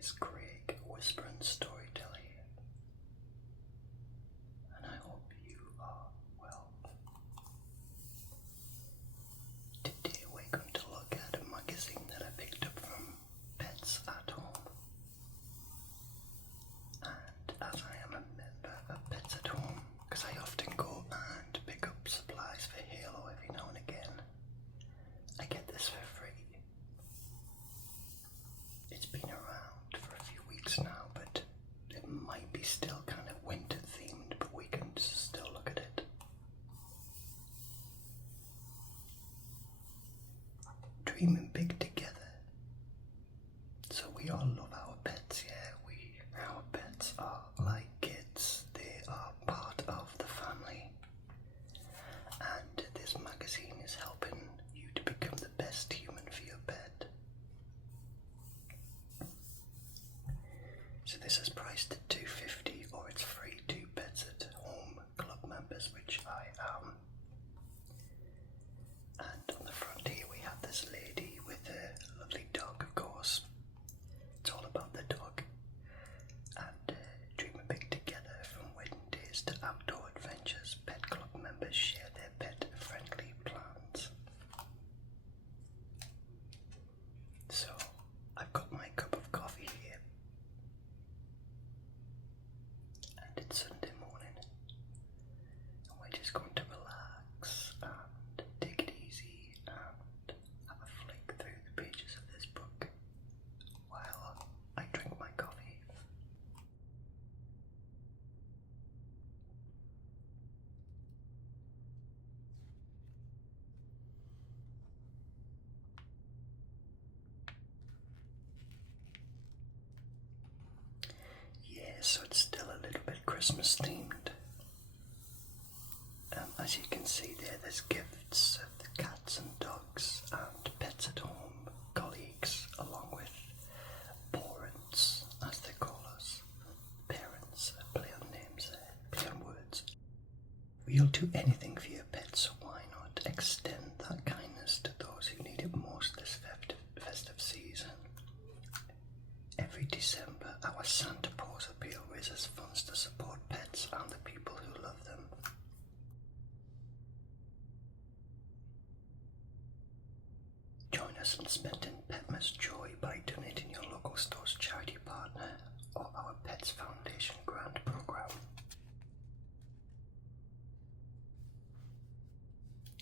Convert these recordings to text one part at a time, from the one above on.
is Craig, Whispering Storyteller here, and I hope you are well. Today we're going to look at a magazine that I picked up from Pets at Home. And as I am a member of Pets at Home, because I often go and pick up supplies for Halo every now and again, I get this for free. It's been around for a few weeks now, but it might be still kind of winter themed, but we can still look at it. Dreaming big together. So we all love our pets, yeah. Our pets are like kids. They are part of the family. And this magazine is helping you to become the best human for your pet. So this is priced at $2.50, or it's free to Pets at Home Club members, which I am. And on the front here we have this lady with a lovely dog, of course. It's all about the dog. And dreaming big together, from wedding days to outdoor adventures, Pet Club members share their pet-friendly plans. So I've got my cup of coffee here. And it's Sunday morning, and we're just going to relax and take it easy and have a flick through the pages of this book while I drink my coffee. Yeah, so it's still a little bit Christmas themed. As you can see there's gifts of the cats and dogs and Pets at Home colleagues, along with parents, as they call us. Parents, play on names, play on words. We'll do anything for your pets, so why not extend that kindness to those who need it most this festive season. Every December, our Santa Paws appeal raises funds to support pets and the people who love them. Join us in spending Petmas joy by donating your local store's charity partner or our Pets Foundation grant program.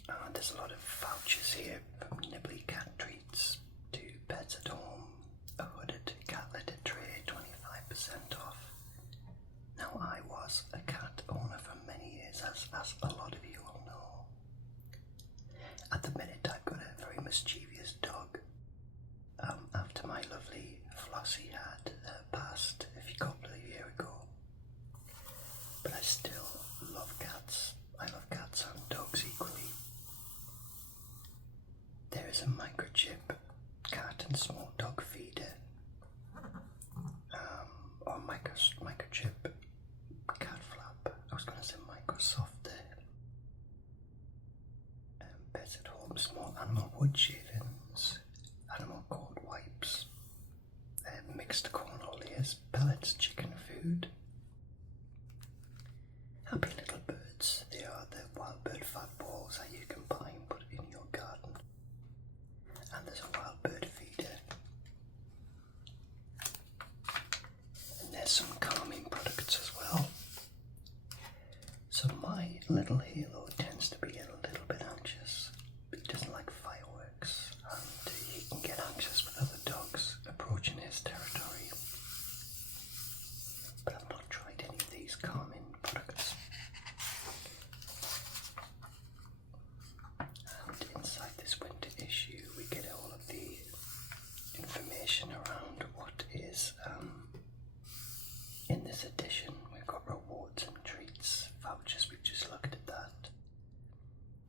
And there's a lot of vouchers here, from nibbly cat treats to Pets at Home, a hooded cat litter tray, 25% off. Now, I was a cat owner for many years, as a lot of you will know. At the minute, I've got a very mischievous dog. After my lovely Flossie had passed a couple of years ago. But I still love cats. I love cats and dogs equally. There is a microchip cat and small dog feeder, or microchip cat flap. I was going to say Microsoft there. Pets at Home small animal wood shavings, animal coat wipes, mixed corn layers, pellets, chicken food. Happy little birds. They are the wild bird fat balls that you can buy and put in your garden. And there's a wild bird feeder. And there's some calming products as well. So my little Halo tends to be a little bit anxious. He doesn't like fireworks, and he can get anxious with other dogs approaching his territory. But I've not tried any of these calming products. And inside this winter issue, we get all of the information around what is in this edition. We've got rewards and treats, vouchers, we've just looked at that.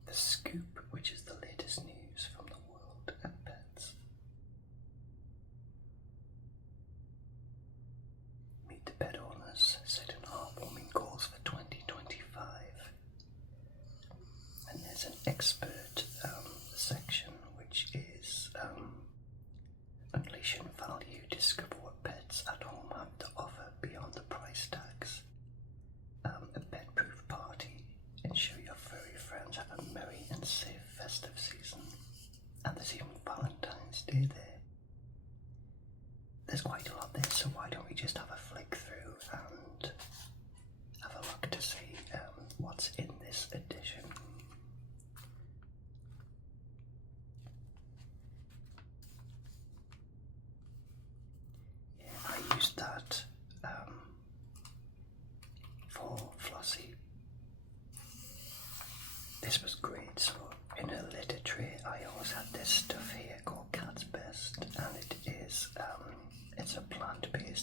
The Scoop, which is the latest news from the world of pets. Meet the pet owners, setting heartwarming goals for 2025. And there's an expert section, which is unleashing value, discover what pets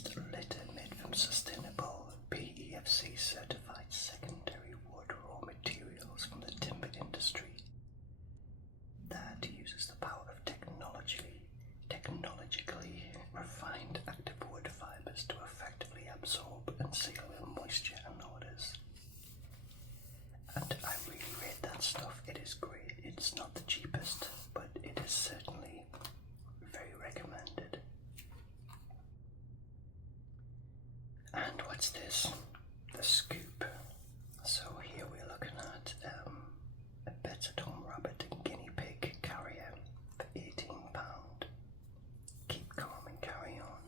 plant-based litter made from sustainable PEFC certified secondary wood raw materials from the timber industry that uses the power of technologically refined active wood fibers to effectively absorb and seal moisture and odors. And I really rate that stuff. It is great. It's not the cheapest, but it is certainly very recommended. And what's this? The scoop. So here we're looking at a Pets at Home rabbit and guinea pig carrier for £18. Keep calm and carry on.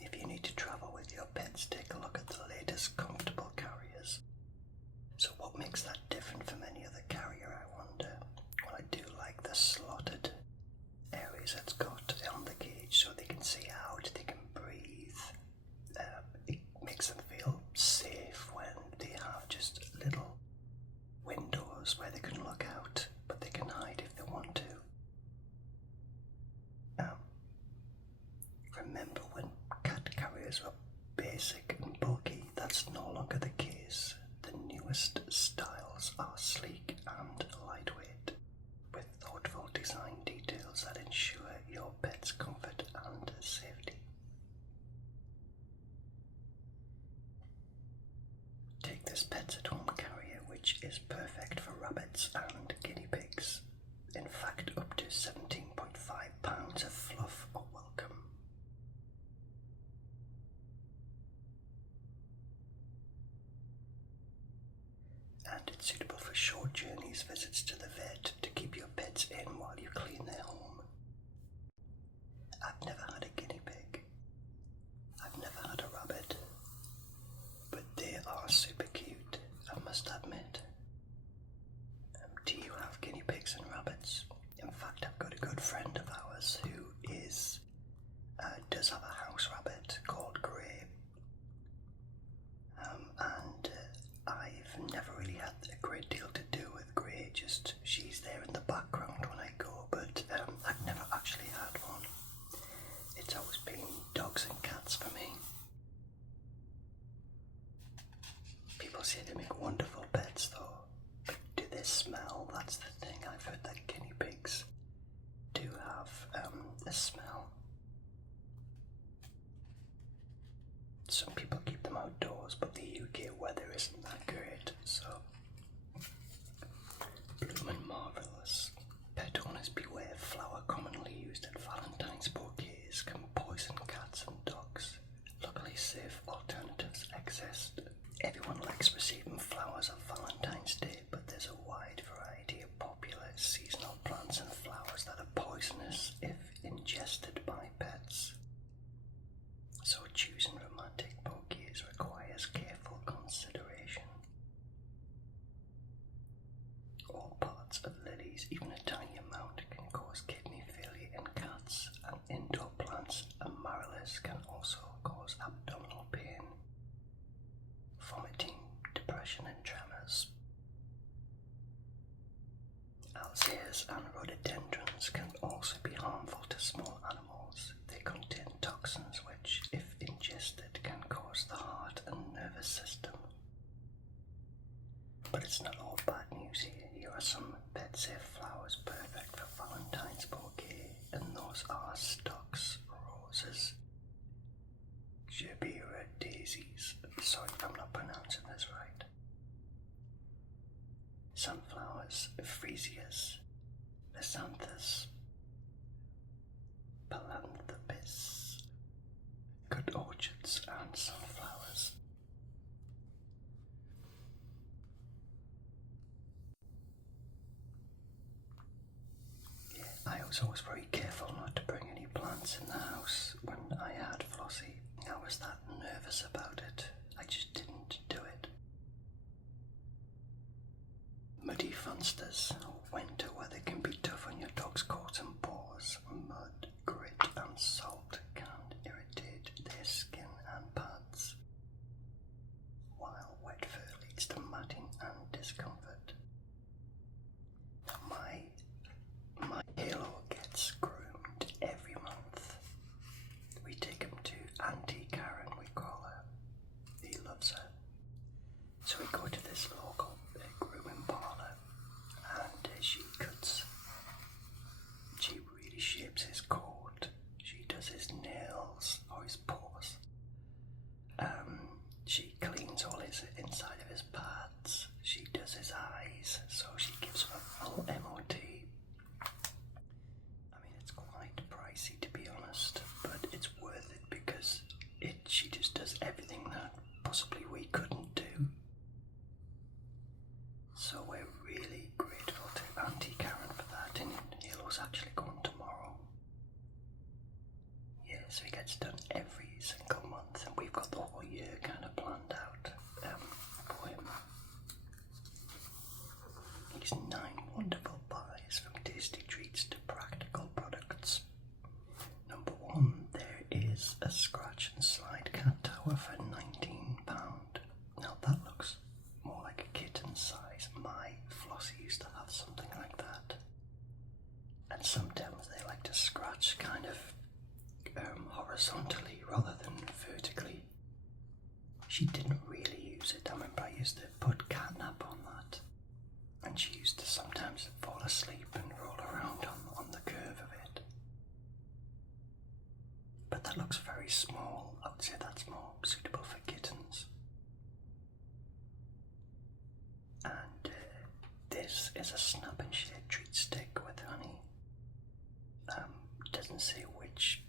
If you need to travel with your pets, take a look at the latest comfortable carriers. So what makes that different from any other carrier, I wonder? Well, I do like the slotted areas it's got on the cage so they can see out, they can breathe. It makes them feel safe when they have just little windows where they can look out, but they can hide if they want to. Remember when cat carriers were basic and bulky? That's no longer the case. The newest styles are sleek and lightweight, with thoughtful design details that ensure your pet's comfort and safety. Take this Pets at Home carrier, which is perfect for rabbits and guinea pigs. In fact, up to 17.5 pounds of fluff are welcome. And it's suitable for short journeys, visits to the vet, to keep your pets in while you clean their home. I've never had a guinea pig. I've never had a rabbit. But they are super cute, I must admit. Do you have guinea pigs and rabbits? In fact, I've got a good friend of ours who does have a house rabbit called Grey. And I've never really had a great deal to do with Grey, just she's there in the background when I go, but I've never actually had one. It's always been dogs and cats for me. People say they make wonderful pets though, but do they smell? That's the thing. I've heard that guinea pigs do have a smell. Some people keep them outdoors, but the UK weather isn't that great, so bloomin' marvellous. Pet owners beware, flour commonly used at Valentine's bouquets can poison cats and dogs. Luckily safe alternatives exist. Everyone likes receiving flowers on Valentine's Day, but there's a wide variety of popular seasonal plants and flowers that are poisonous if ingested by pets. So choosing romantic bouquets requires careful consideration. All parts of lilies, even a tiny amount, can cause kidney failure in cats, and indoor plants amaryllis can also cause abdominal pain, vomiting, depression and tremors. Alzheimer's and rhododendrons can also be harmful to small animals. They contain toxins which, if ingested, can cause the heart and nervous system. But it's not all bad news here. Here are some pet-safe flowers perfect for Valentine's bouquet, and those are stocks, roses, gerbera daisies. Sorry if I'm not pronouncing this right. Sunflowers, freesias, lysanthus, palanthropis, good orchids and sunflowers. Yeah, I was always very careful not to bring any plants in the house. When I had Flossie, I was that nervous about it. I just didn't do it. Muddy funsters. Winter weather can be tough on your dog's coat and paws. Mud, grit and salt can irritate their skin and pads, while wet fur leads to matting and discomfort. My Halo gets groomed every month. We take him to Auntie Karen, possibly we couldn't do. So we're really grateful to Auntie Karen for that, and Halo's actually going tomorrow. Yeah, so he gets done every single month, and we've got the whole year kind of planned out for him. He's 9 wonderful buys, from tasty treats to practical products. Number 1, there is a scratch and slide cat tower for £19. Now that looks more like a kitten size. My Flossie used to have something like that. And sometimes they like to scratch kind of horizontally rather than vertically. She didn't really use it. I remember I used to put catnap on that, and she used to sometimes fall asleep and roll around on the curve of it. But that looks very small. I would say that's more suitable for kittens. And this is a snap and share treat stick with honey. Doesn't say which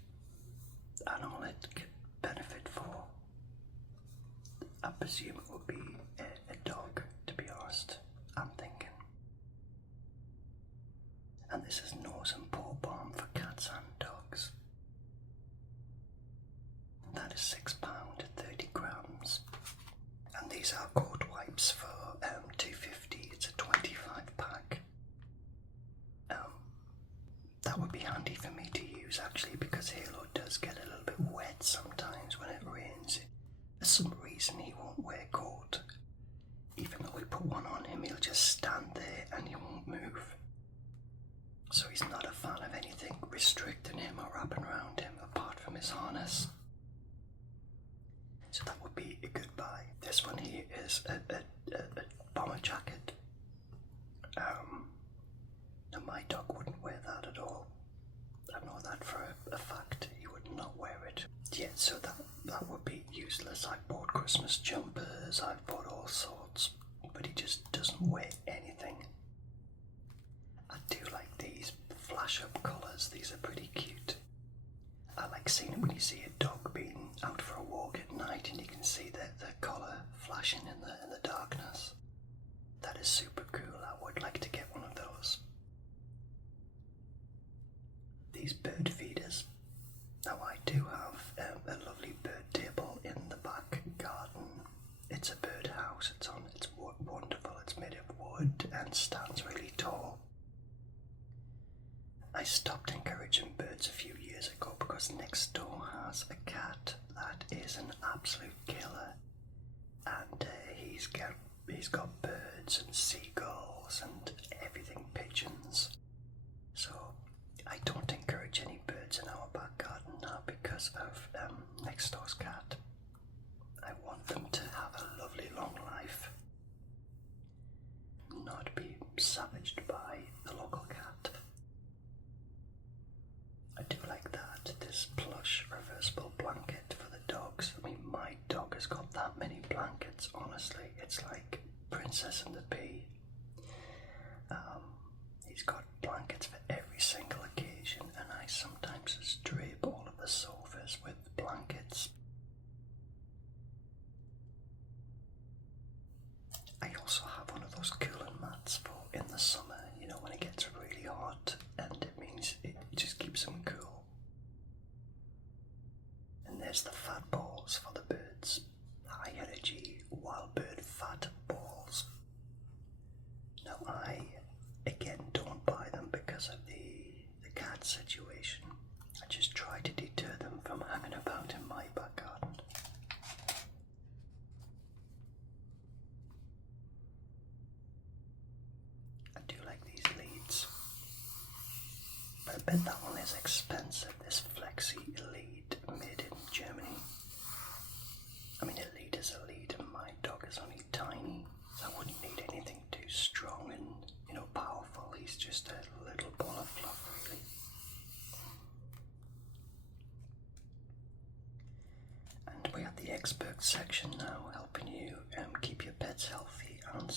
animal it could benefit for. I presume it would be a dog, to be honest, I'm thinking. And this is nose and paw balm for cats and dogs. That is £6, 30 grams. And these are coat wipes for £2.50. It's a 25 pack. That would be handy for me to use actually, because Halo does get a little bit wet sometimes when it rains. For some reason he won't wear a coat. Even though we put one on him, he'll just stand there and he won't move. So he's not a fan of anything restricting him or wrapping around him apart from his harness. So that would be a good buy. This one here is a bomber jacket. Now my dog wouldn't wear that at all. I know that for a fact. He would not wear it. Yeah, so that would be useless. I bought Christmas jumpers, I've bought all sorts, but he just doesn't wear anything. I do like these flash up colours. These are pretty cute. I like seeing it when you see a dog being out for a walk at night and you can see the colour flashing in the darkness. That is super cool. I would like to get one of those. These bird feeders. Now I do have a lovely bird table in the back garden. It's a bird house. It's wonderful. It's made of wood and stands really tall. I stopped encouraging birds a few years ago because next door has a cat that is an absolute killer, and he's got birds and seagulls and everything, pigeons. So I don't encourage any birds in our back garden now because of next door's cat. I want them to have a lovely long life, not be savaged by the local cat. I do like that, this plush reversible blanket for the dogs. I mean, my dog has got that many blankets, honestly. It's like Princess and the Bee. He's got blankets for every single occasion, and I sometimes just drape all of the sofas with blankets. I also have one of those cooling mats for in the summer, you know, when it gets really hot, and it means it just keeps them cool. And there's the fat balls for the birds. High energy wild bird fat balls. Now I, again, don't buy them because of the cat situation. I just try to deter them from hanging about in my back garden. I do like these leads, but I bet that one is expensive, this Flexi lead made in Germany. I mean, a lead is a lead, and my dog is only tiny, so I wouldn't need anything too strong and, you know, powerful. He's just a little ball of fluff, really. And we're at the expert section now, helping you keep your pets healthy and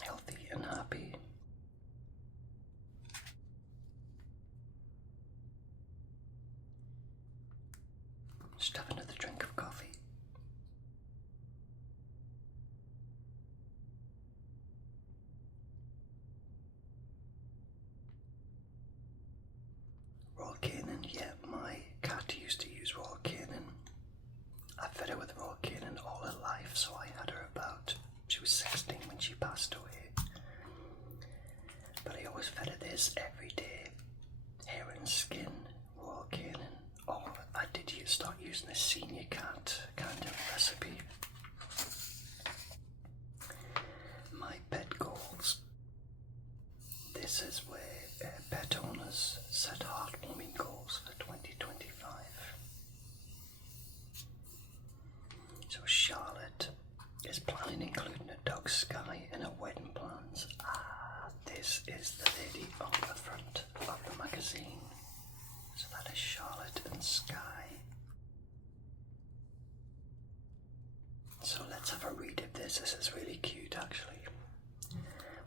healthy and happy. Just have another drink of coffee. with raw canine all her life, so I had her she was 16 when she passed away. But I always fed her this every day, hair and skin, raw canine. Or I did start using the senior cat kind of recipe. My pet goals. This is where pet owners set heartwarming goals for 2025. So Charlotte is planning including a dog Sky in her wedding plans. This is the lady on the front of the magazine. So that is Charlotte and Sky. So let's have a read of this. This is really cute actually.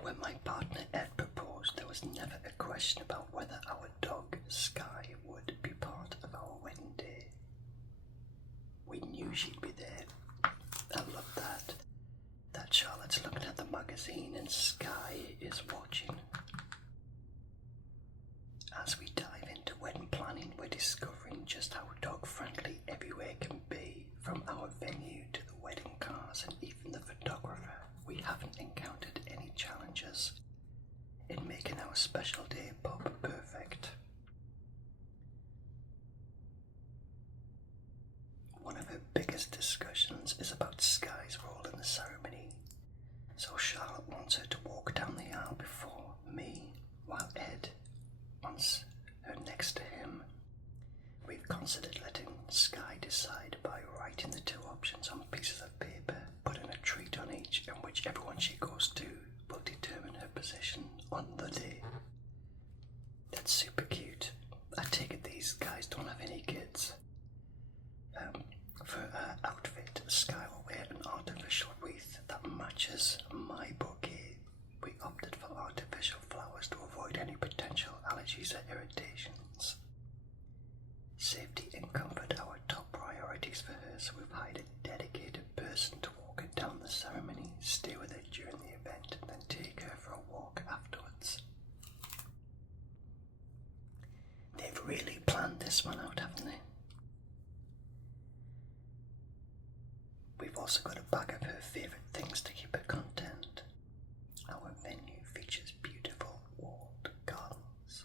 When my partner Ed proposed, there was never a question about whether our dog Sky would be part of our wedding day. We knew she'd be there. I love that. That Charlotte's looking at the magazine and Sky is watching. As we dive into wedding planning, we're discovering just how dog-friendly everywhere can be, from our venue to the wedding cars and even the photographer. We haven't encountered any challenges in making our special day pub perfect. One of her biggest discussions is about Sky's role in the ceremony. So Charlotte wants her to walk down the aisle before me, while Ed wants her next to him. We've considered letting Sky decide by writing the two options on pieces of paper, putting a treat on each, and whichever one she goes to will determine her position on the day. That's super cute. I take it these guys don't have any kids. For her outfit, Sky will wear an artificial wreath that matches my bouquet. We opted for artificial flowers to avoid any potential allergies or irritations. Safety and comfort are our top priorities for her, so we've hired a dedicated person to walk her down the ceremony, stay with her during the event, and then take her for a walk afterwards. They've really planned this one out, haven't they? We've also got a bag of her favourite things to keep her content. Our venue features beautiful walled gardens,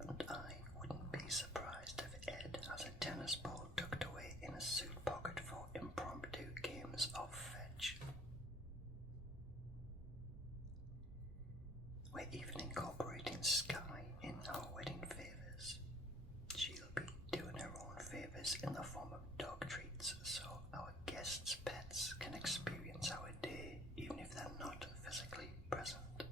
and I wouldn't be surprised if Ed has a tennis ball tucked away in a suit pocket for impromptu games of fetch. We're even incorporating Sky in our wedding favours. She'll be doing her own favours in the form of dog treats, so our guests' pets can experience our day even if they're not physically present.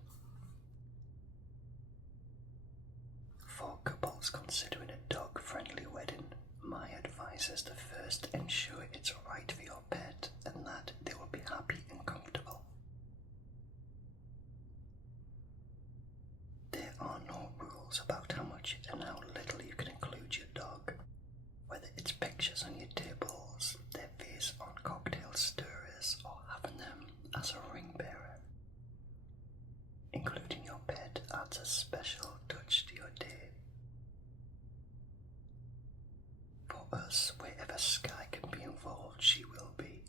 For couples considering a dog-friendly wedding, my advice is to first ensure it's right for your pet and that they will be happy and comfortable. There are no rules about how much and how little you can include your dog, whether it's pictures on your tables, their face on cocktail stirrers, or having them as a ring bearer. Including your pet adds a special touch to your day. For us, wherever Sky can be involved, she will be.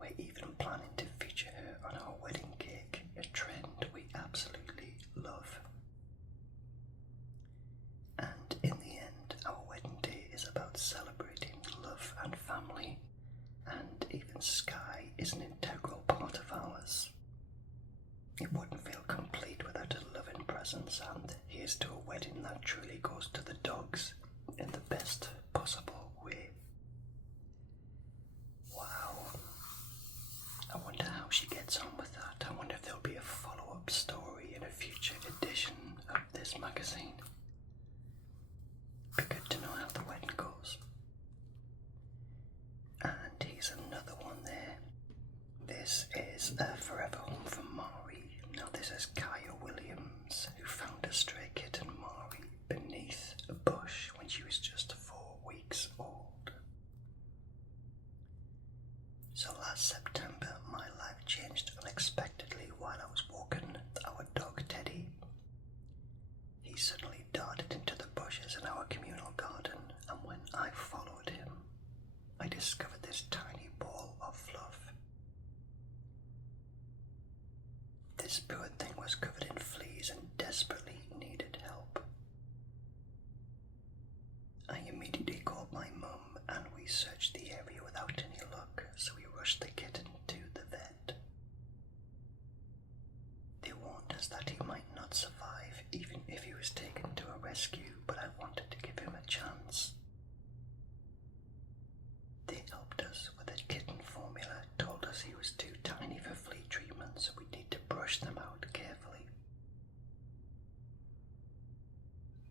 We're even planning to feature her on our wedding cake, a trend we absolutely love. And in the end, our wedding day is about celebrating love and family, and even Sky is an integral part of ours. It wouldn't feel complete without a loving presence, and here's to a wedding that truly goes to the dogs in the best possible way. Wow. I wonder how she gets on with that. I wonder if there'll be a follow-up story in a future edition of this magazine. Be good to know how the wedding goes. And here's another one there. This is a Forever Home for Mari. Now this is Kaya Williams, who found a stray kitten Mari beneath a bush when she was just 4 weeks old. So last September, my life changed unexpectedly while I was walking our dog Teddy. He suddenly darted into the bushes in our communal garden, and when I followed him, I discovered this tiny This poor thing was covered in fleas and desperately needed help. I immediately called my mum and we searched the area without any luck, so we rushed the kitten to the vet. They warned us that he might not survive even if he was taken to a rescue, but I wanted to give him a chance. They helped us with a kitten formula, told us he was too tiny for flea treatment, so we'd need to brush them out carefully.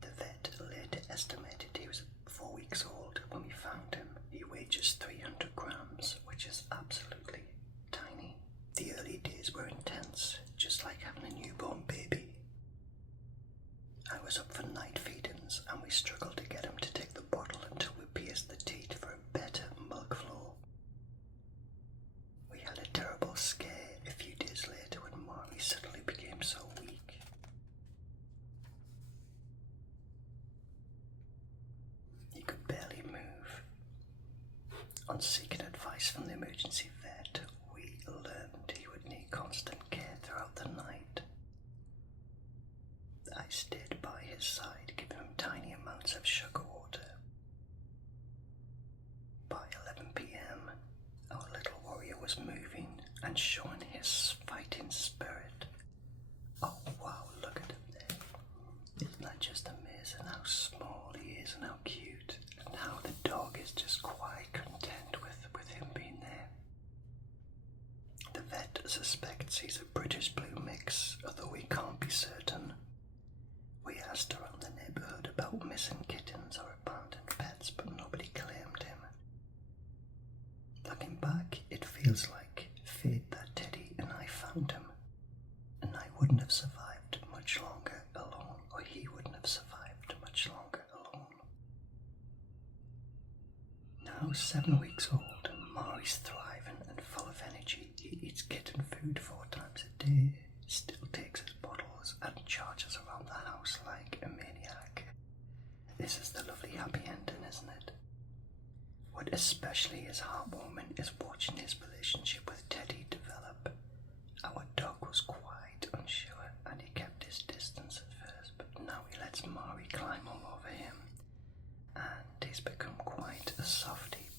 The vet later estimated he was 4 weeks old when we found him. He weighed just 300 grams, which is absolutely tiny. The early days were intense, just like having a newborn baby. I was up for night feedings and we struggled to get him to take the bottle until we pierced the teat for a better milk flow. We had a terrible scare a few days later when Mari suddenly became so weak. He could barely move. On seeking advice from the emergency vet, we learned he would need constant care throughout the night. I stayed by his side, giving him tiny amounts of sugar water. By 11 p.m, our little warrior was moving and showing his fighting spirit. Oh wow, look at him there. Isn't that just amazing how small he is and how cute, and how the dog is just quite content with him being there. The vet suspects he's a British blue mix, although we can't be certain. We asked around the neighbourhood about missing kittens or abandoned pets, but nobody claimed him. Looking back, it feels like fate that Teddy and I found him, and I wouldn't have survived much longer alone, or he wouldn't have survived much longer alone. Now 7 weeks old, and Mari's thriving and full of energy. He eats kitten food 4 times a day, still takes his bottles and charges around the house like a maniac. This is the lovely happy ending, isn't it? What especially is heartwarming is watching his relationship with Teddy develop. Our dog was quite unsure and he kept his distance at first, but now he lets Mari climb all over him and he's become quite a softie.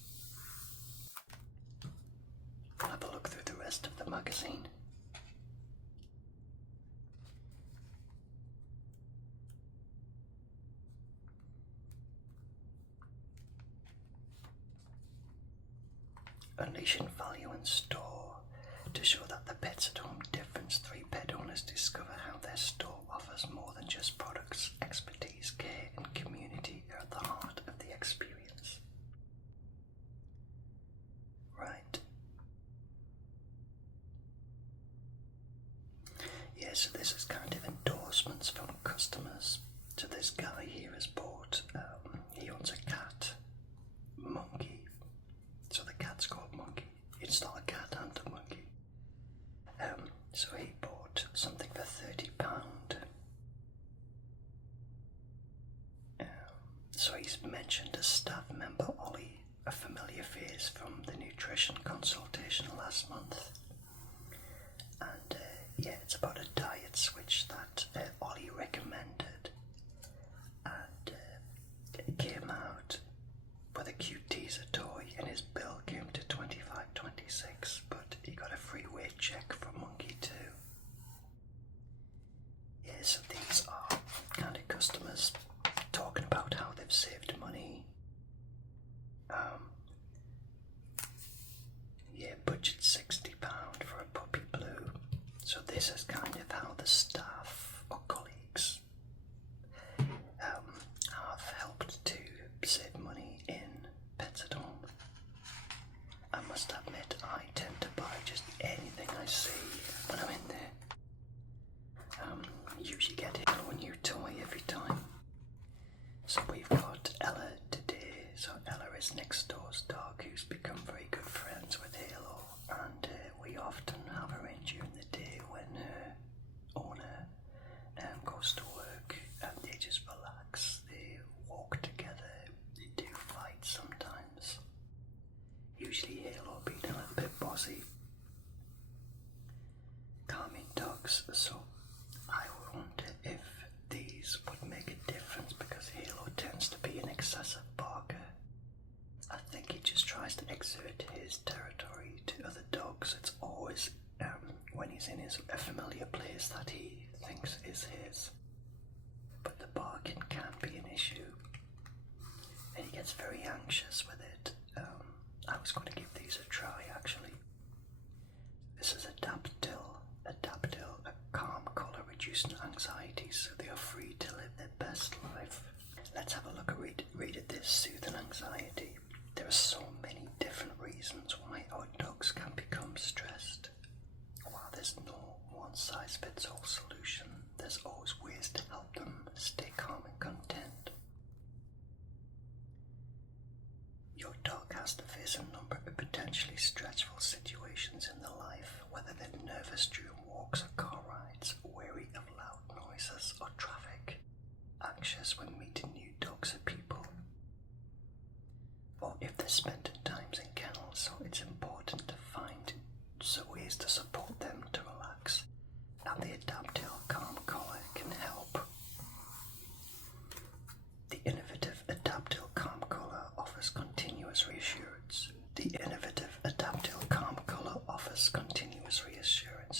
We'll have a look through the rest of the magazine. Unleashing value in store. To show that the Pets at Home difference, 3 pet owners discover how their store offers more than just products. Expertise, care and community are at the heart of the experience. Right. Yeah, so this is kind of endorsements from customers. So this guy here has bought, he owns a cat, Monkey. So the cat's called Monkey. It's not a cat and a monkey. So he bought something for £30. So he's mentioned a staff member, Ollie, a familiar face from the nutrition consultation last month. And yeah, it's about a diet switch that Ollie recommended. And it came out with a cute teaser toy, and his bill came to $25.26, but he got a free weight check from Monkey too. Yeah, so these are kind of customers talking about how they've saved money. Yeah, budget £60 for a puppy blue. So this is kind of how the staff or colleagues have helped to save money in Pets at Home. I must admit, I tend to buy just anything I see when I'm in there. Usually get a new toy every time. So we've got Ella today. So Ella is next door's dog who's become very good friends with Halo, and we often have her in during the day when her owner goes to work, and they just relax. They walk together. They do fight sometimes. Usually Halo being a little bit bossy. Calming dog. dogs, so I wonder if these would make a difference, because Halo tends to be an excessive barker. I think he just tries to exert his territory to other dogs. It's always when he's in a familiar place that he thinks is his. But the barking can be an issue, and he gets very anxious with it. I was going to give these a try, actually. This is Adaptil, a calm color reducing anxiety, so they are free to live their best life. Let's have a look at read at this soothing anxiety. There are so many different reasons why our dogs can become stressed. While there's no one-size-fits-all solution, there's always ways to help them stay calm and content. Your dog has to face a number of potentially stressful situations in their life, whether they're nervous during walks or car rides, wary of loud noises or traffic, anxious when meeting new dogs or people, or if they're spending times in kennels. So it's important to find ways to support them to relax, and the Adaptil Calm Collar can help. The innovative Adaptil Calm Collar offers continuous reassurance.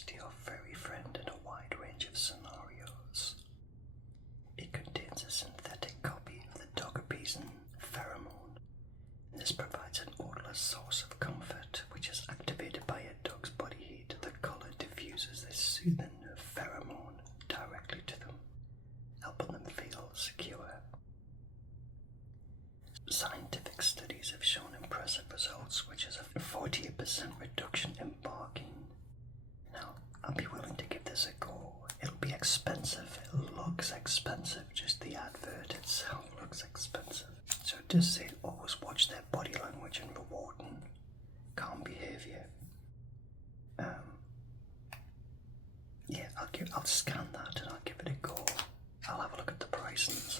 To your furry friend in a wide range of scenarios. It contains a synthetic copy of the dog-appeasing pheromone, and this provides an odorless source of comfort, which is activated by a dog's body heat. The collar diffuses this soothing pheromone directly to them, helping them feel secure. Scientific studies have shown impressive results, which is a 48% reduction in barking. Now, I'll be willing to give this a go. It'll be expensive. It looks expensive. Just the advert itself looks expensive. So it does say always watch their body language and rewarding calm behaviour. Yeah, I'll scan that and I'll give it a go. I'll have a look at the pricings.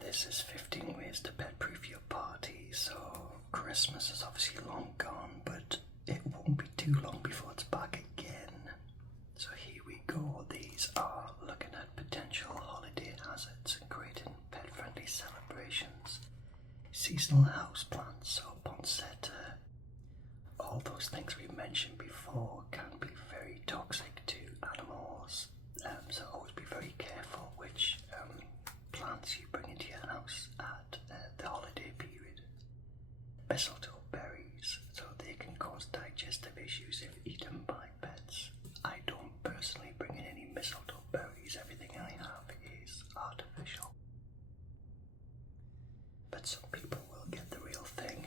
This is 15 ways to pet-proof your party. So Christmas is obviously long gone, but it won't be too long before it's back again. So here we go. These are looking at potential holiday hazards and creating pet-friendly celebrations. Seasonal houseplants, so poinsettia, all those things we mentioned before can be very toxic to animals. So always be very careful which plants you bring into your house at the holiday period. Mistletoe berries, so they can cause digestive issues if eaten by pets. I don't personally bring in any mistletoe berries. Everything I have is artificial. But some people will get the real thing.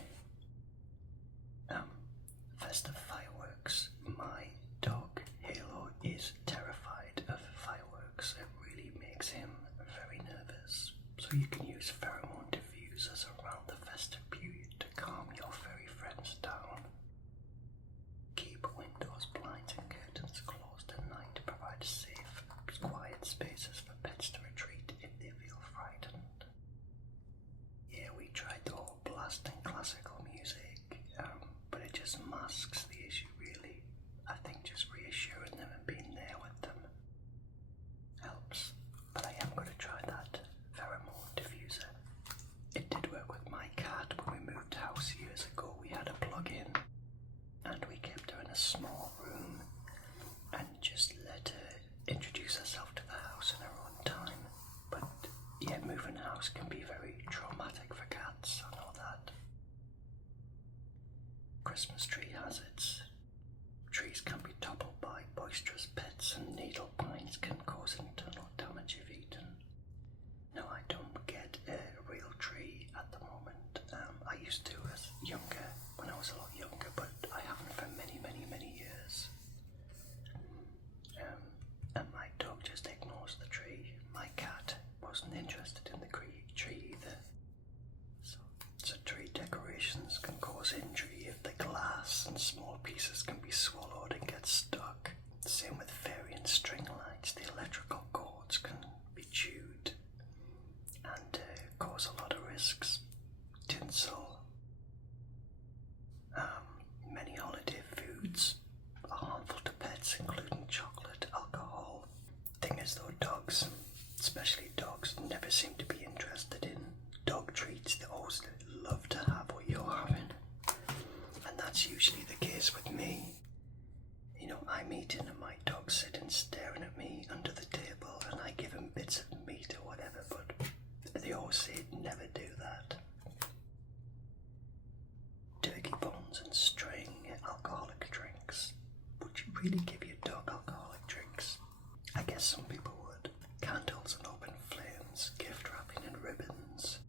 Festive fireworks. My dog, Halo, is terrified of fireworks. It really makes him very nervous. So you can use pheromone diffusers around the festive period to calm your furry friends down. Keep windows, blinds and curtains closed at night to provide safe, quiet spaces for pets to retreat if they feel frightened. Yeah, we tried the whole blasting classical music, but it just masks the issue really. I think just reassuring them and being there with them helps. But I am going to try that pheromone diffuser. It did work with my cat when we moved house years ago. We had a plug-in and we kept her in a small room and just let her introduce herself to the house in her own time. But yeah, moving house can be very traumatic for cats, I know that. Christmas tree hazards. Trees can be toppled by boisterous pets and needle pines can cause internal damage if eaten. No, I don't get a real tree at the moment. I used to as younger, when I was a lot younger, but I haven't for many, many, many years. And my dog just ignores the tree. My cat wasn't interested in the tree either. So tree decorations can cause injury if the glass and small pieces can be swallowed and get stuck. Same with fairy and string lights. The electrical cords can be chewed and cause a lot of risks. Tinsel. really give your dog alcoholic drinks? I guess some people would. Candles and open flames, gift wrapping and ribbons.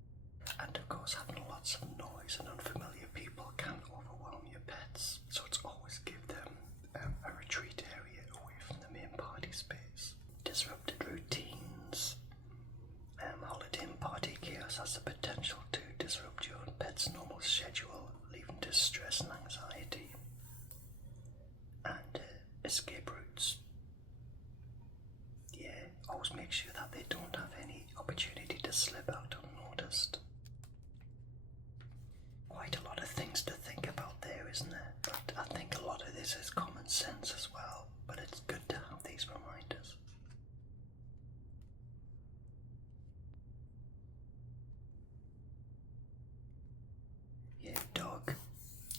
And of course, having lots of noise and unfamiliar people can overwhelm your pets, so it's always give them a retreat area away from the main party space. Disrupted routines. Holiday and party chaos has the potential to disrupt your pet's normal schedule, leading to stress and anxiety. And escape routes. Yeah, always make sure that they don't have any opportunity to slip out unnoticed. Quite a lot of things to think about there, isn't there? But I think a lot of this is common sense as well, but it's good to have these reminders. Yeah, dog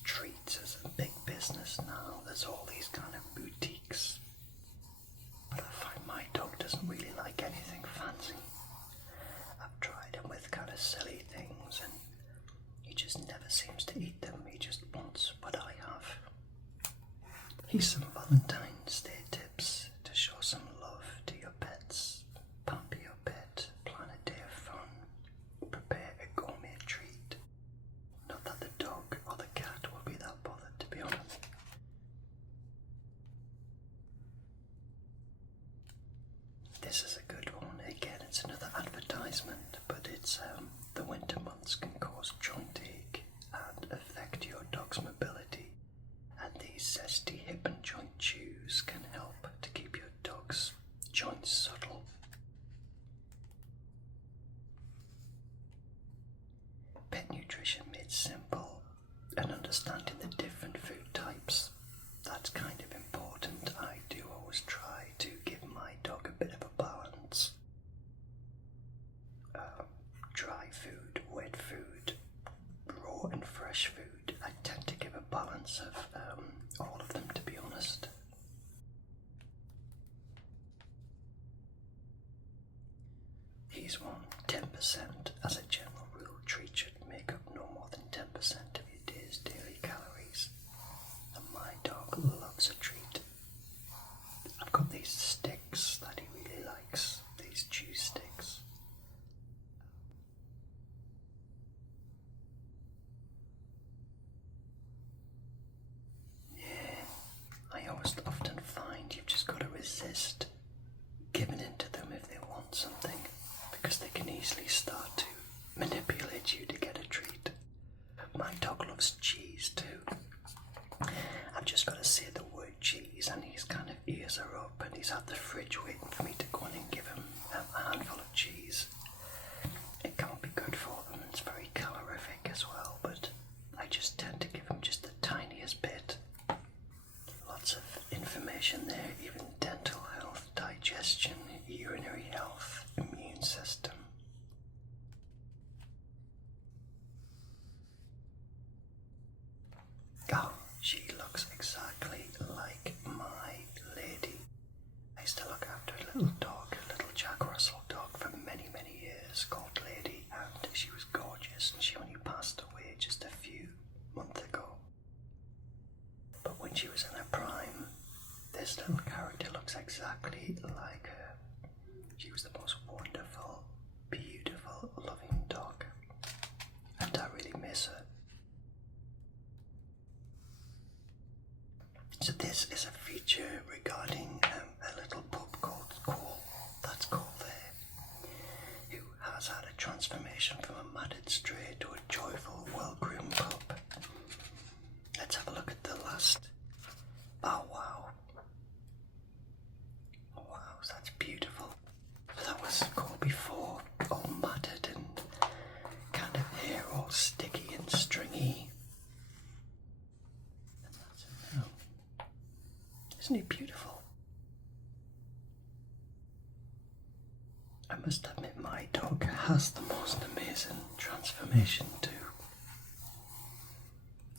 treats is a big business now. There's all these kind of boutiques. But I find my dog doesn't really like anything fancy. I've tried him with kind of silly things and he just never seems to eat them. He just wants what I have. Here's some Valentine's Day tips to show some love to your pets. Pamper your pet, plan a day of fun, prepare a gourmet treat. Not that the dog or the cat will be that bothered, to be honest. This is a good one. Again, it's another advertisement, but it's the winter months can cause joint ache and affect your dog's mobility. And these zesty hip and joint chews can help to keep your dog's joints subtle. Pet nutrition made simple and understanding the different food types. That's kind of important. I do always try to give my dog a bit of a balance. Dry food, wet food, raw and fresh food. I tend to give a balance of all of them, to be honest. Here's one. 10% as a general rule. Treat should make up no more than 10% of your day's daily calories. And my dog loves a treat. I've got these sticks that he really likes, these chew sticks. Yeah, I always often find you've just got to resist giving in to them if they want something, because they can easily start to manipulate you to get a treat. My dog loves cheese too. I've just got to say the word cheese and his kind of ears are up and he's at the fridge waiting for me to go in and give him a handful of cheese. It can't be good for them, it's very calorific as well, but I just tend to give him just the tiniest bit. Lots of information there, even dental health, digestion, urinary health, immune system. Oh, she looks exactly like my lady. I used to look after a little dog, a little Jack Russell dog for many, many years called Lady, and she was gorgeous and she only passed away just a few months ago. But when she was in her prime, this little character looks exactly like her. She was the most wonderful, beautiful, loving dog, and I really miss her. So this is a feature regarding a little pup called Cole, that's Cole there, who has had a transformation from a matted stray to a joyful, well-groomed pup. Let's have a look at the last. Oh wow. Wow, that's beautiful. That was Cole before, all matted and kind of hair all sticky and stringy. And that's it now. Isn't he beautiful? I must admit my dog has the most amazing transformation too.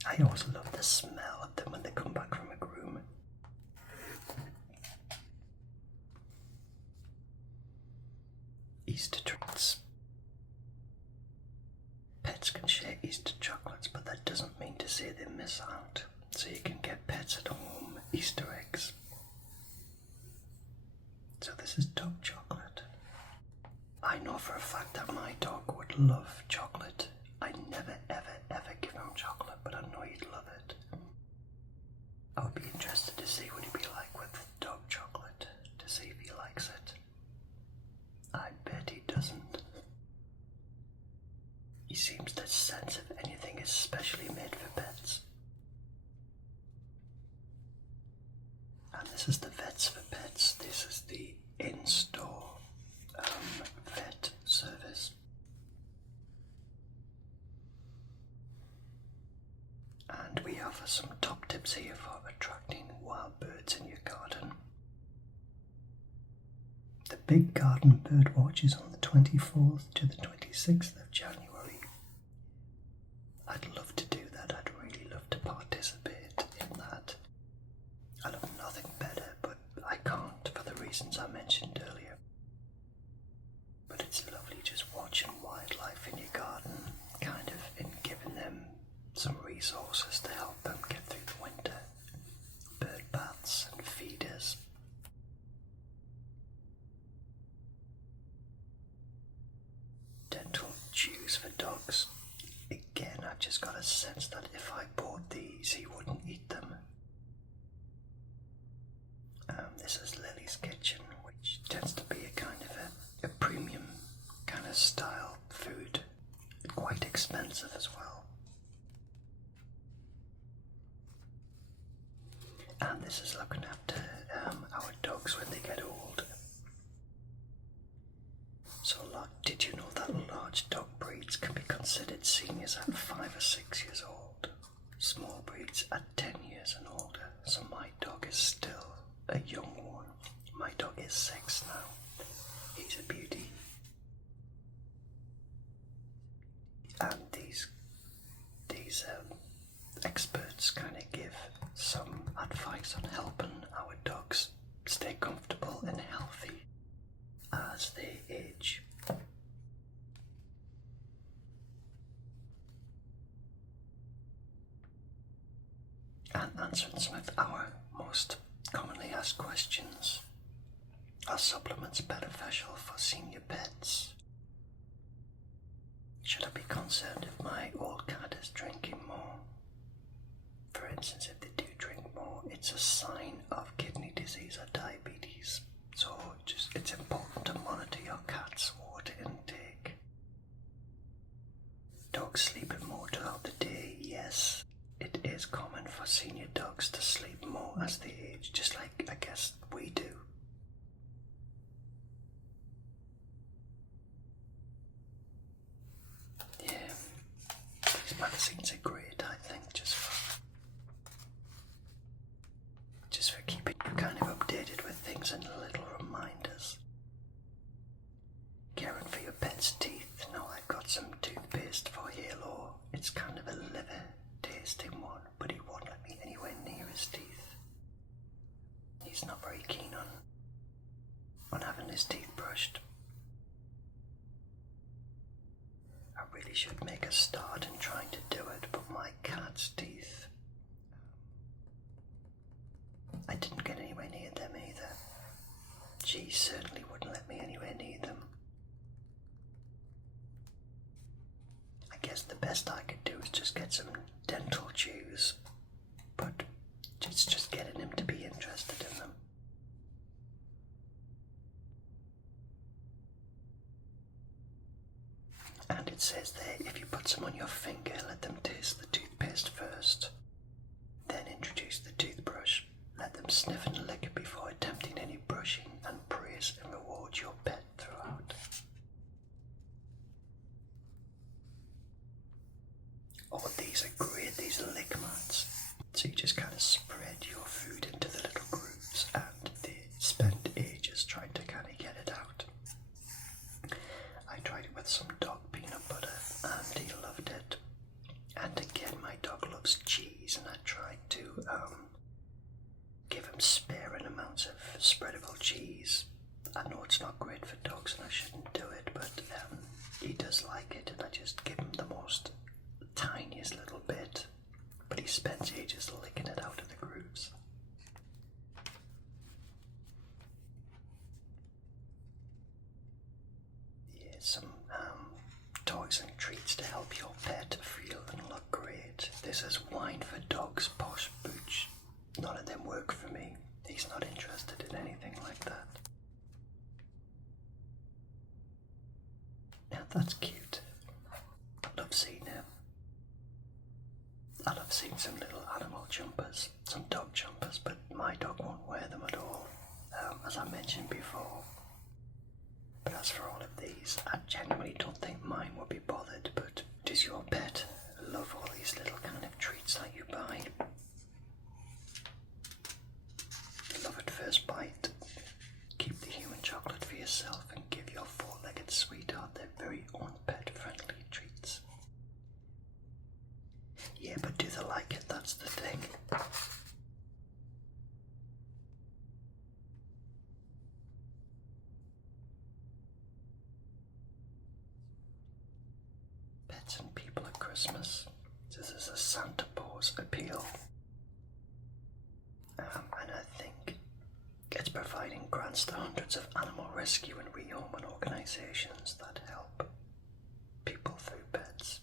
I always love the smell of them when they come back from a groom. Easter treats. Pets can share Easter chocolates, but that doesn't mean to say they miss out. So you can get pets at home Easter eggs So this is dog chocolate. I know for a fact that my dog would love chocolate. I never ever give him chocolate, but I know he'd love it. I would be interested to see what he'd be like with dog chocolate, to see if he likes it. I bet he doesn't. He seems to sense if anything is specially made for pets. And this is the Vets for Pets. This is the in-store vet service. And we offer some top tips here for attracting wild birds in your garden. The Big Garden Bird Watch is on the 24th to the 26th of January. I'd love to do that. I'd really love to participate in that. I love nothing better, but I can't for the reasons I mentioned earlier. But it's lovely just watching wildlife in your garden, kind of, and giving them some resources to help them get through the winter. Bird baths and feeders. Dental chews for dogs. Again, I've just got a sense that if I bought these, he wouldn't eat them. This is Lily's Kitchen, which tends to be a kind of a premium kind of style food. Quite expensive as well. And this is looking after our dogs when they get old. So, did you know that large dog breeds can be considered seniors at 5 or 6 years old? Small breeds at 10 years and older. So my dog is still a young one. My dog is 6 now. He's a beauty. And these experts kind of give some advice on helping our dogs stay comfortable and healthy as they age. And answering some of our most commonly asked questions. Are supplements beneficial for senior pets? Should I be concerned if my old cat is drinking more? For instance, if they do drink more, it's a sign of kidney disease or diabetes. So it's important to monitor your cat's water intake. Dogs sleeping more throughout the day, yes. It is common for senior dogs to sleep more as they age, just like I guess we do. Yeah, these magazines are great, I think, just for keeping you kind of updated with things and little reminders. Caring for your pet's teeth. Now I've got some toothpaste for Halo. It's kind of a liver tasting one, but he won't let me anywhere near his teeth. He's not very keen on having his teeth brushed. I really should make a start in trying to do it, but my cat's teeth, I didn't get anywhere near them either. She certainly wouldn't let me anywhere near them. I guess the best I could do is just get some dental chews, but it's just getting him to be interested in them. And it says there, if you put some on your finger, let them taste the toothpaste first. Then introduce the toothbrush. Let them sniff and lick it before attempting any brushing, and praise and reward your pet throughout. Oh, these are great, these lick mats. So you just kind of spread your food into the little grooves, and they spend ages trying to kind of get it out. I tried it with some dog peanut butter, and he loved it. And again, my dog loves cheese, and I tried to give him sparing amounts of spreadable cheese. I know it's not great for dogs, and I shouldn't do it, but he does like it, and I just give him the most tiniest little bit, but he spends ages licking it out of the grooves. And I've seen some little animal jumpers, some dog jumpers, but my dog won't wear them at all, as I mentioned before. But as for all of these, I genuinely don't think mine would be bothered, but does your pet love all these little kind of treats that you buy? Love at first bite. Keep the human chocolate for yourself and give your four-legged sweetheart their very own pet-friendly treats. Yeah, but do they like it? That's the thing. Pets and people at Christmas. This is a Santa Paws appeal. And I think it's providing grants to hundreds of animal rescue and rehoming organisations that help people through pets.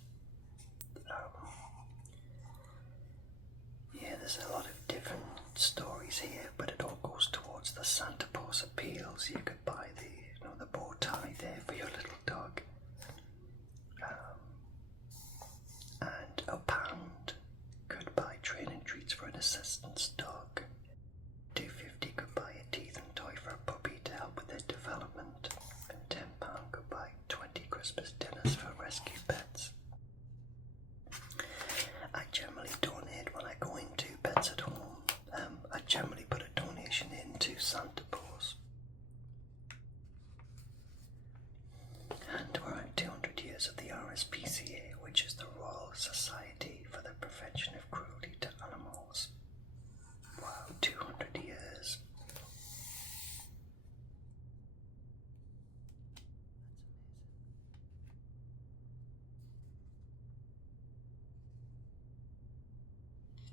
Yeah, there's a lot of different stories here, but it all goes towards the Santa Paws appeals. You could buy the bow tie there for your little dog, and £1 could buy training treats for an assistance dog. £2.50 could buy a teeth and toy for a puppy to help with their development, and £10 could buy 20 Christmas dinners for rescue pets. I generally donate when I go into Pets at Home. I generally put a donation into Santa Paws. And we're at 200 years of the RSPCA, which is the Royal Society for the Prevention of Cruelty to Animals. Wow, 200 years.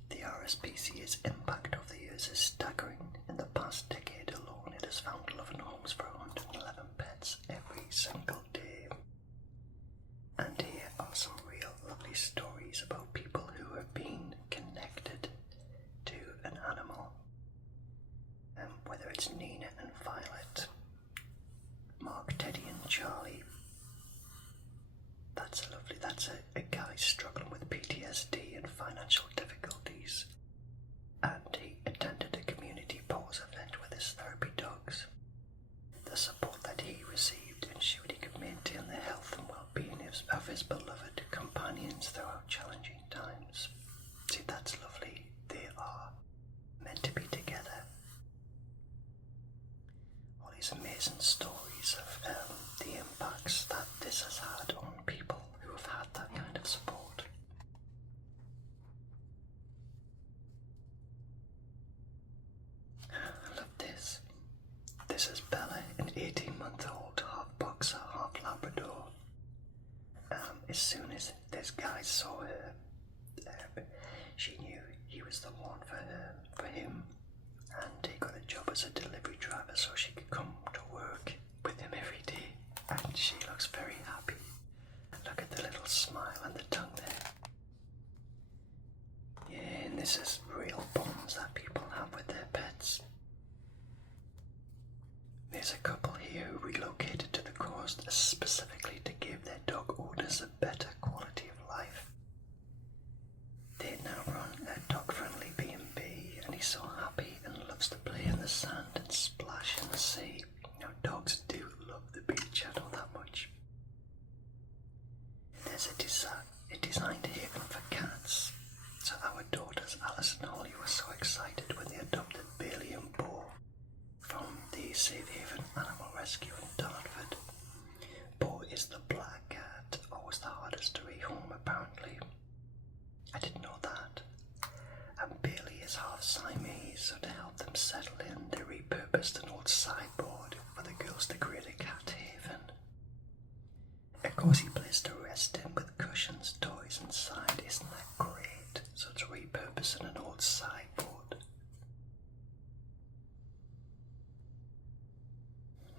The RSPCA's impact over the years is staggering. In the past decade alone, it has found loving homes for 111 pets every single day. And here are some real lovely stories about people who have been connected to an animal. Whether it's Nina and Violet, Mark, Teddy and Charlie. That's lovely. That's a guy struggling with PTSD and financial difficulties. And he attended a community pause event with his therapy dogs. The support that he received ensured he could maintain the health and well-being of his beloved companions throughout challenging times. See, that's lovely. They are meant to be together. All these amazing stories of the impacts that this has had on people who have had that kind of support. I love this. This is Bella, an 18-month-old half boxer, half Labrador. As soon as this guy saw her, she knew he was the one for him, and he got a job as a delivery driver so she could come to work with him every day, and she looks very happy. Look at the little smile and the tongue there. Yeah, and this is real bonds that people have with their pets. There's a couple here who relocated to the coast specifically to give their dog owners a better quality of life. They now run a dog-friendly B&B, and he's so happy and loves to play in the sand and splash in the sea. Now, dogs do love the beach, I know that much. There's a designed haven for cats. So our daughters Alice and Holly were so excited when they adopted Bailey and Bo from the Safe Haven Animal Rescue in Dartford. Bo is the black cat, always the hardest to rehome apparently. I didn't know that. And Bailey is half Siamese, so to help them settle in, they repurposed an old sideboard for the girls to create a cat haven. A cozy place to rest in with cushions, toys inside, isn't that great? So it's repurposing an old sideboard.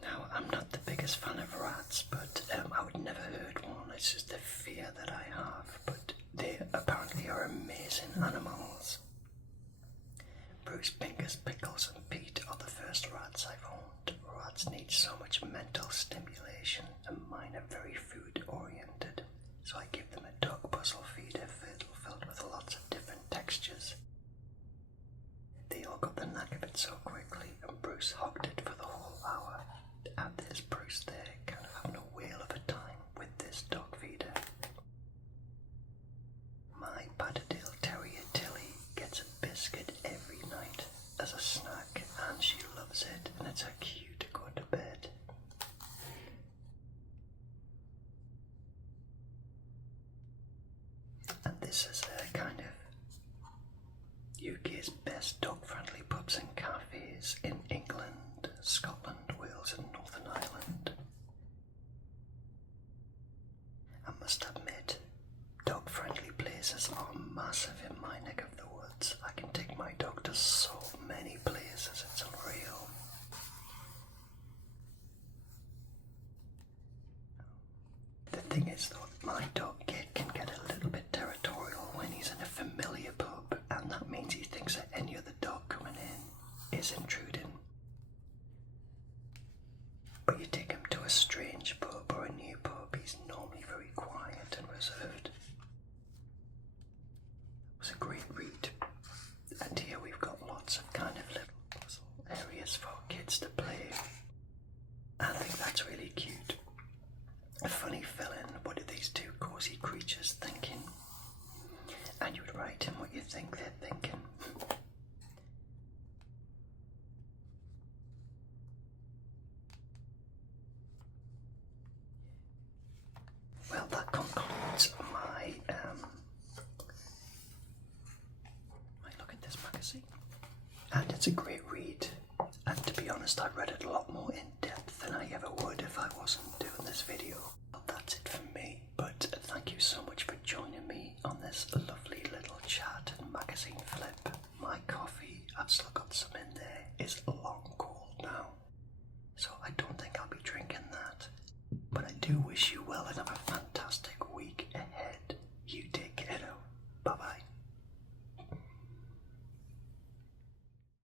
Now, I'm not the biggest fan of rats, but I would never hurt one. It's just a fear that I have, but they apparently are amazing animals. Bruce, Pinkers, Pickles and Pete are the first rats I've owned. Rats need so much mental stimulation, and mine are very food oriented, so I give them a dog puzzle feeder filled with lots of different biscuit every night as a snack, and she loves it, and it's her cue to go to bed. And this is a kind of UK's best dog-friendly pubs and cafes in England, Scotland, Wales and Northern Ireland. I must admit, dog-friendly places are massive in my neck of the woods. I can take my dog to so many places, it's unreal. The thing is though, my dog can get a little bit territorial when he's in a familiar pub, and that means he thinks that any other dog coming in is intruding. But you take him to a strange pub or a new pub, he's normally very quiet and reserved. It was a great read, and here we've got lots of kind of little puzzle areas for kids to play. I think that's really cute. A funny fill-in, what are these two cosy creatures thinking? And you would write in what you think they're thinking. Well, that concludes my look at this magazine. And it's a great read. And to be honest, I read it a lot more in depth than I ever would if I wasn't doing this video. Well, that's it for me, but thank you so much for joining me on this lovely little chat and magazine flip. My coffee, I've still got some in there, is long cold now, so I don't think I'll be drinking that. But I do wish you well and have a fantastic week ahead. You take care now. Bye bye.